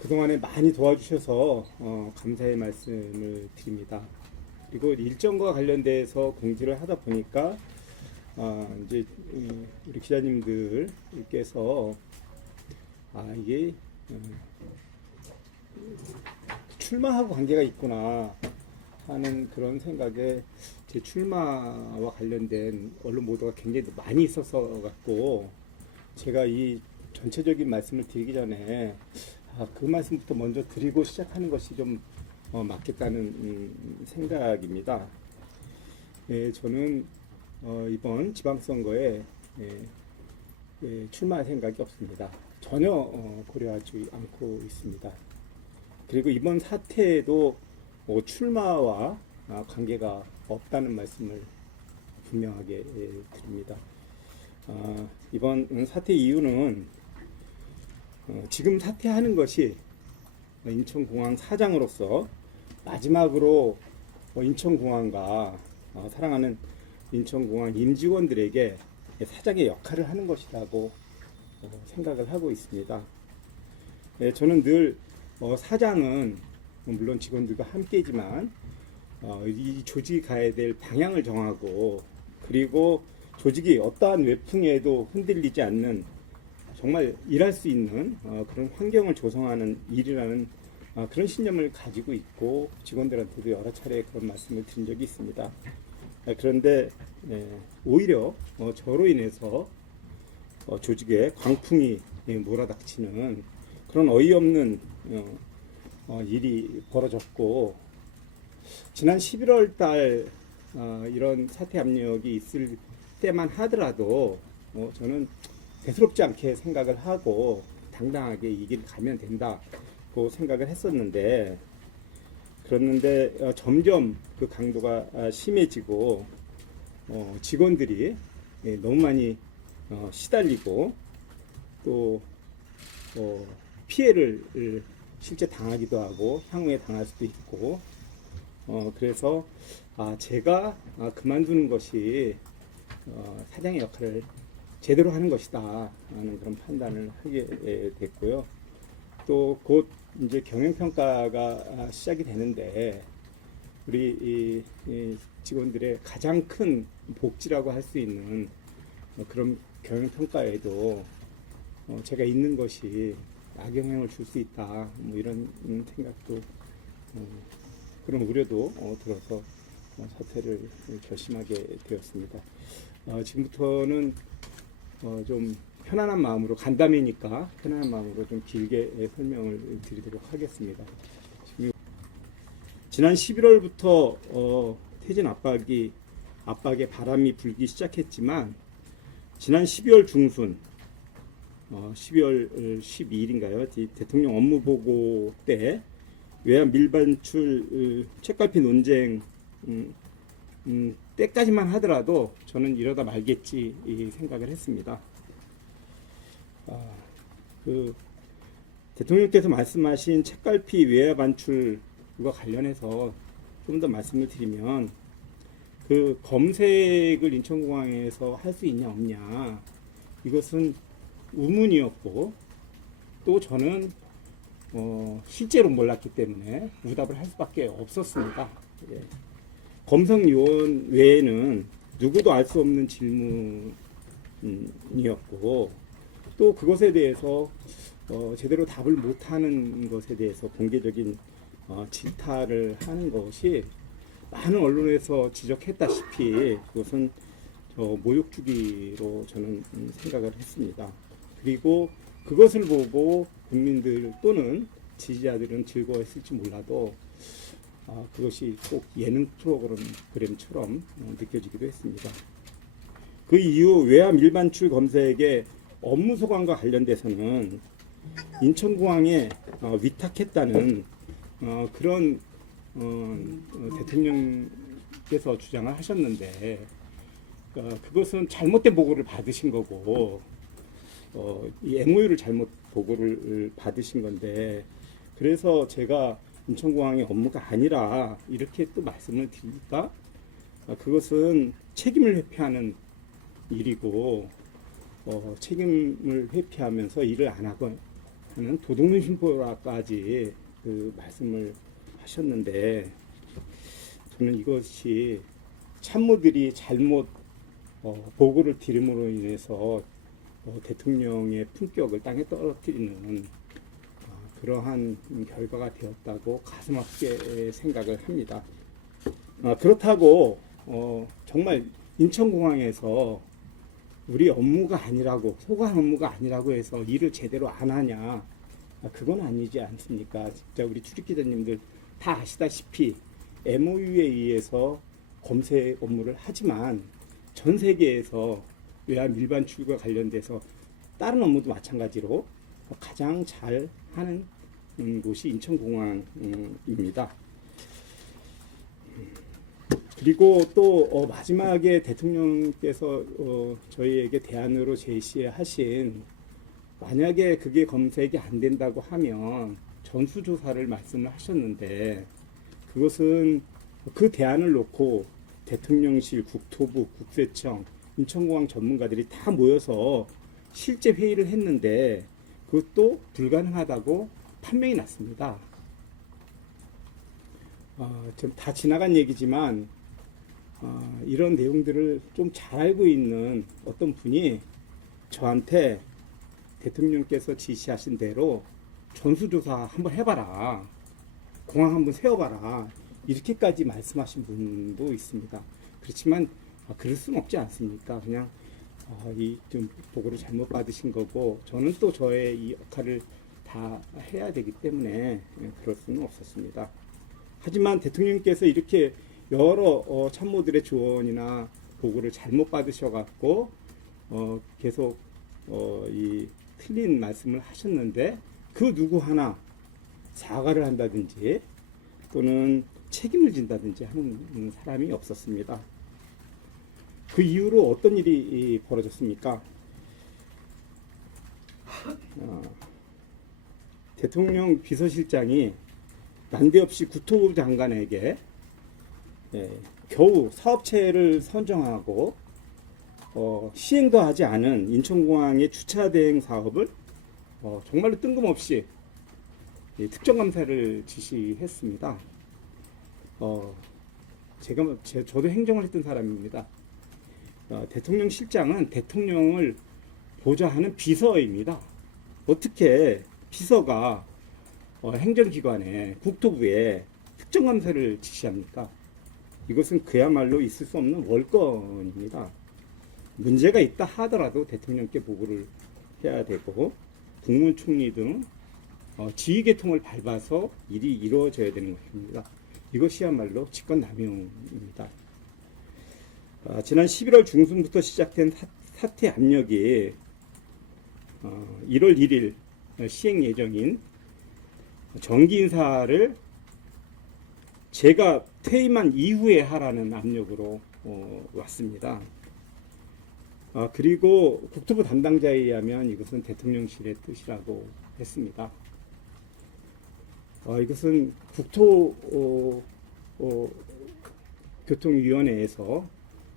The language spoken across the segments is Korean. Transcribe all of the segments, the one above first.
그동안에 많이 도와주셔서 감사의 말씀을 드립니다. 그리고 일정과 관련돼서 공지를 하다 보니까 이제 우리 기자님들께서 이게 출마하고 관계가 있구나 하는 그런 생각에 제 출마와 관련된 언론 보도가 굉장히 많이 있어서 갖고 제가 이 전체적인 말씀을 드리기 전에 그 말씀부터 먼저 드리고 시작하는 것이 좀 맞겠다는 생각입니다. 예, 저는 이번 지방선거에 출마할 생각이 없습니다. 전혀 고려하지 않고 있습니다. 그리고 이번 사태에도 출마와 관계가 없다는 말씀을 분명하게 드립니다. 이번 사태 이유는 지금 사퇴하는 것이 인천공항 사장으로서 마지막으로 인천공항과 사랑하는 인천공항 임직원들에게 사장의 역할을 하는 것이라고 생각을 하고 있습니다. 저는 늘 사장은 물론 직원들과 함께지만 이 조직이 가야 될 방향을 정하고 그리고 조직이 어떠한 외풍에도 흔들리지 않는 정말 일할 수 있는 그런 환경을 조성하는 일이라는 그런 신념을 가지고 있고 직원들한테도 여러 차례 그런 말씀을 드린 적이 있습니다. 그런데 오히려 저로 인해서 조직에 광풍이 몰아닥치는 그런 어이없는 일이 벌어졌고 지난 11월 달 이런 사퇴 압력이 있을 때만 하더라도 저는 대수롭지 않게 생각을 하고 당당하게 이 길 가면 된다고 생각을 했었는데 그랬는데 점점 그 강도가 심해지고 직원들이 너무 많이 시달리고 또 피해를 실제 당하기도 하고 향후에 당할 수도 있고 그래서 제가 그만두는 것이 사장의 역할을 제대로 하는 것이다 하는 그런 판단을 하게 됐고요. 또 곧 이제 경영평가가 시작이 되는데 우리 이 직원들의 가장 큰 복지라고 할 수 있는 그런 경영평가에도 제가 있는 것이 악영향을 줄 수 있다 뭐 이런 생각도 그런 우려도 들어서 사퇴를 결심하게 되었습니다. 지금부터는 좀 편안한 마음으로 간담회니까 편안한 마음으로 좀 길게 설명을 드리도록 하겠습니다. 지난 11월부터 퇴진 압박의 바람이 불기 시작했지만 지난 12월 중순 12월 12일인가요? 대통령 업무보고 때 외환 밀반출 책갈피 논쟁 때까지만 하더라도 저는 이러다 말겠지 생각을 했습니다. 그 대통령께서 말씀하신 책갈피 외화 반출과 관련해서 좀 더 말씀을 드리면 그 검색을 인천공항에서 할 수 있냐 없냐 이것은 의문이었고 또 저는 실제로 몰랐기 때문에 응답을 할 수밖에 없었습니다. 예. 검색요원 외에는 누구도 알 수 없는 질문이었고 또 그것에 대해서 제대로 답을 못하는 것에 대해서 공개적인 질타를 하는 것이 많은 언론에서 지적했다시피 그것은 모욕주기로 저는 생각을 했습니다. 그리고 그것을 보고 국민들 또는 지지자들은 즐거워했을지 몰라도 그것이 꼭 예능 프로그램처럼 느껴지기도 했습니다. 그 이후 외화 밀반출 검색의 업무 소관과 관련돼서는 인천공항에 위탁했다는 그런 대통령께서 주장을 하셨는데 그것은 잘못된 보고를 받으신 거고 이 MOU를 잘못 보고를 받으신 건데 그래서 제가 인천공항의 업무가 아니라 이렇게 또 말씀을 드리니까 그것은 책임을 회피하는 일이고 책임을 회피하면서 일을 안 하고 하는 도둑놈 심보라까지 그 말씀을 하셨는데, 저는 이것이 참모들이 잘못 보고를 드림으로 인해서 대통령의 품격을 땅에 떨어뜨리는 그러한 결과가 되었다고 가슴 아프게 생각을 합니다. 그렇다고 정말 인천공항에서 우리 업무가 아니라고, 소관 업무가 아니라고 해서 일을 제대로 안 하냐, 그건 아니지 않습니까? 진짜 우리 출입기자님들 다 아시다시피 MOU에 의해서 검색 업무를 하지만 전 세계에서 외환 일반 출구와 관련돼서 다른 업무도 마찬가지로 가장 잘 하는 곳이 인천공항입니다. 그리고 또 마지막에 대통령께서 저희에게 대안으로 제시하신, 만약에 그게 검색이 안 된다고 하면 전수조사를 말씀을 하셨는데, 그것은 그 대안을 놓고 대통령실, 국토부, 국세청, 인천공항 전문가들이 다 모여서 실제 회의를 했는데 그것도 불가능하다고 판명이 났습니다. 좀 다 지나간 얘기지만 이런 내용들을 좀 잘 알고 있는 어떤 분이 저한테 대통령께서 지시하신 대로 전수조사 한번 해봐라, 공항 한번 세워봐라, 이렇게까지 말씀하신 분도 있습니다. 그렇지만 그럴 수는 없지 않습니까? 그냥 이 좀 보고를 잘못 받으신 거고, 저는 또 저의 이 역할을 다 해야 되기 때문에 그럴 수는 없었습니다. 하지만 대통령께서 이렇게 여러 참모들의 조언이나 보고를 잘못 받으셔갖고 계속 이 틀린 말씀을 하셨는데, 그 누구 하나 사과를 한다든지 또는 책임을 진다든지 하는 사람이 없었습니다. 그 이후로 어떤 일이 벌어졌습니까? 대통령 비서실장이 난데없이 국토부 장관에게 겨우 사업체를 선정하고 시행도 하지 않은 인천공항의 주차 대행 사업을 정말로 뜬금없이 특정감사를 지시했습니다. 저도 행정을 했던 사람입니다. 대통령 실장은 대통령을 보좌하는 비서입니다. 어떻게 비서가 행정기관에, 국토부에 특정감사를 지시합니까? 이것은 그야말로 있을 수 없는 월권입니다. 문제가 있다 하더라도 대통령께 보고를 해야 되고, 국무총리 등 지휘계통을 밟아서 일이 이루어져야 되는 것입니다. 이것이야말로 직권남용입니다. 지난 11월 중순부터 시작된 사퇴 압력이 1월 1일 시행 예정인 정기 인사를 제가 퇴임한 이후에 하라는 압력으로 왔습니다. 그리고 국토부 담당자에 의하면 이것은 대통령실의 뜻이라고 했습니다. 이것은 국토교통위원회에서,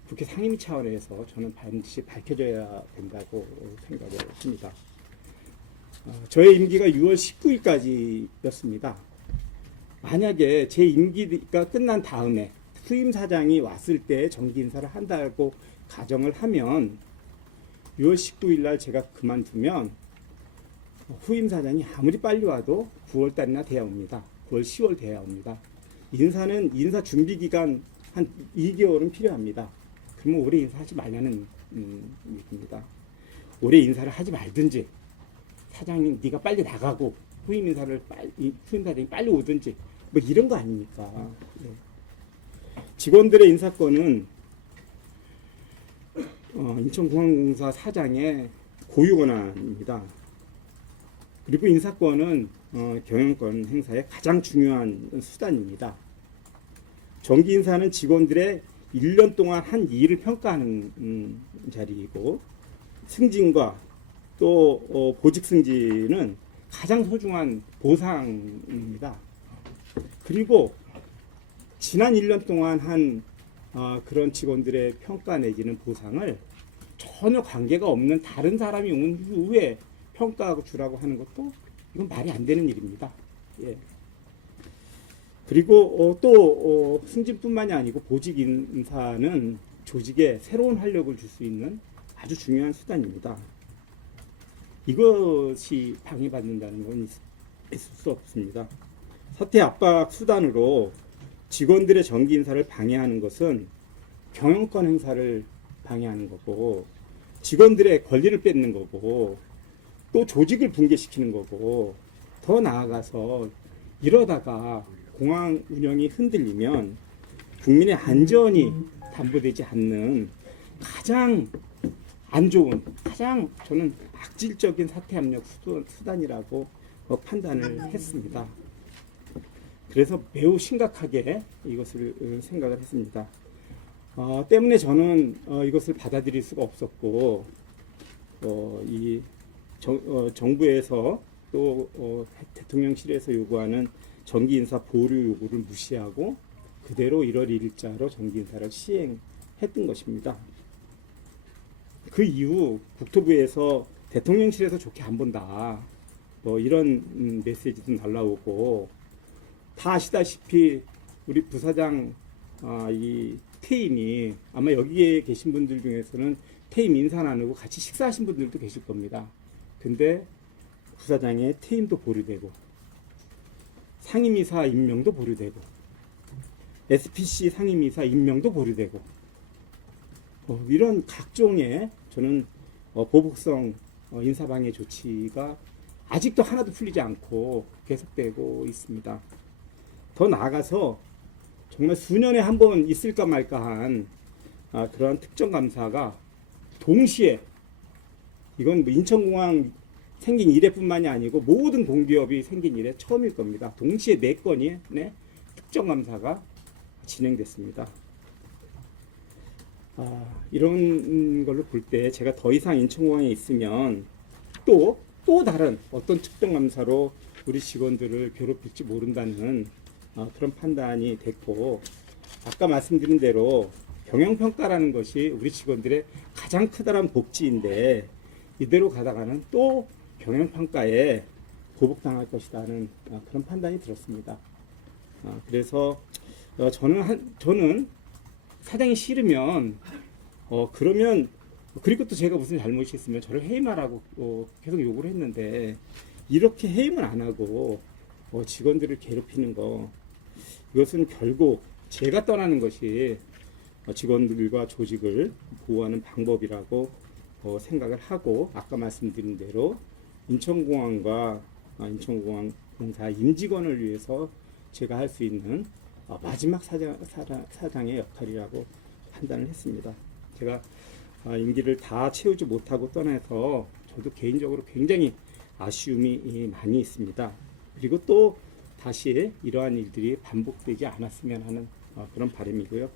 국회 상임위 차원에서 저는 반드시 밝혀져야 된다고 생각을 합니다. 저의 임기가 6월 19일까지였습니다. 만약에 제 임기가 끝난 다음에 후임 사장이 왔을 때 정기 인사를 한다고 가정을 하면 6월 19일 날 제가 그만두면 후임 사장이 아무리 빨리 와도 9월 달이나 돼야 옵니다. 9월, 10월 돼야 옵니다. 인사는 인사 준비 기간 한 2개월은 필요합니다. 그러면 올해 인사하지 말라는 얘기입니다. 올해 인사를 하지 말든지, 사장님 네가 빨리 나가고 후임 사장이 빨리 오든지, 뭐 이런 거 아닙니까? 네. 직원들의 인사권은 인천공항공사 사장의 고유 권한입니다. 그리고 인사권은 경영권 행사의 가장 중요한 수단입니다. 정기 인사는 직원들의 1년 동안 한 일을 평가하는 자리이고, 승진과 또 보직 승진은 가장 소중한 보상입니다. 그리고 지난 1년 동안 한 그런 직원들의 평가 내지는 보상을 전혀 관계가 없는 다른 사람이 온 후에 평가하고 주라고 하는 것도 이건 말이 안 되는 일입니다. 예. 그리고 또 승진뿐만이 아니고 보직 인사는 조직에 새로운 활력을 줄 수 있는 아주 중요한 수단입니다. 이것이 방해받는다는 건 있을 수 없습니다. 사퇴 압박 수단으로 직원들의 정기 인사를 방해하는 것은 경영권 행사를 방해하는 거고, 직원들의 권리를 뺏는 거고, 또 조직을 붕괴시키는 거고, 더 나아가서 이러다가 공항 운영이 흔들리면 국민의 안전이 담보되지 않는 가장 안 좋은, 가장 저는 악질적인 사퇴 압력 수단이라고 판단을 했습니다. 그래서 매우 심각하게 이것을 생각을 했습니다. 때문에 저는 이것을 받아들일 수가 없었고, 이 정부에서 또 대통령실에서 요구하는 정기 인사 보류 요구를 무시하고 그대로 1월 1일자로 정기 인사를 시행했던 것입니다. 그 이후 국토부에서 대통령실에서 좋게 안 본다, 이런 메시지도 날라오고, 다 아시다시피 우리 부사장 이 퇴임이, 아마 여기에 계신 분들 중에서는 퇴임 인사 나누고 같이 식사하신 분들도 계실 겁니다. 근데 부사장의 퇴임도 보류되고, 상임이사 임명도 보류되고, SPC 상임이사 임명도 보류되고, 이런 각종의 저는 보복성 인사방해 조치가 아직도 하나도 풀리지 않고 계속되고 있습니다. 더 나아가서 정말 수년에 한 번 있을까 말까한 그러한 특정감사가 동시에, 이건 뭐 인천공항 생긴 이래뿐만이 아니고 모든 공기업이 생긴 이래 처음일 겁니다. 동시에 4건의 특정감사가 진행됐습니다. 이런 걸로 볼 때 제가 더 이상 인천공항에 있으면 또 다른 어떤 특정감사로 우리 직원들을 괴롭힐지 모른다는 그런 판단이 됐고, 아까 말씀드린 대로 경영평가라는 것이 우리 직원들의 가장 크다란 복지인데, 이대로 가다가는 또 경영평가에 보복당할 것이라는 그런 판단이 들었습니다. 그래서 저는 사장이 싫으면 그러면, 그리고 또 제가 무슨 잘못이 있으면 저를 해임하라고 계속 요구를 했는데, 이렇게 해임을 안 하고 직원들을 괴롭히는 거, 이것은 결국 제가 떠나는 것이 직원들과 조직을 보호하는 방법이라고 생각을 하고, 아까 말씀드린 대로 인천공항과 인천공항 공사 임직원을 위해서 제가 할 수 있는 마지막 사장의 역할이라고 판단을 했습니다. 제가 임기를 다 채우지 못하고 떠나서 저도 개인적으로 굉장히 아쉬움이 많이 있습니다. 그리고 또 다시 이러한 일들이 반복되지 않았으면 하는 그런 바람이고요.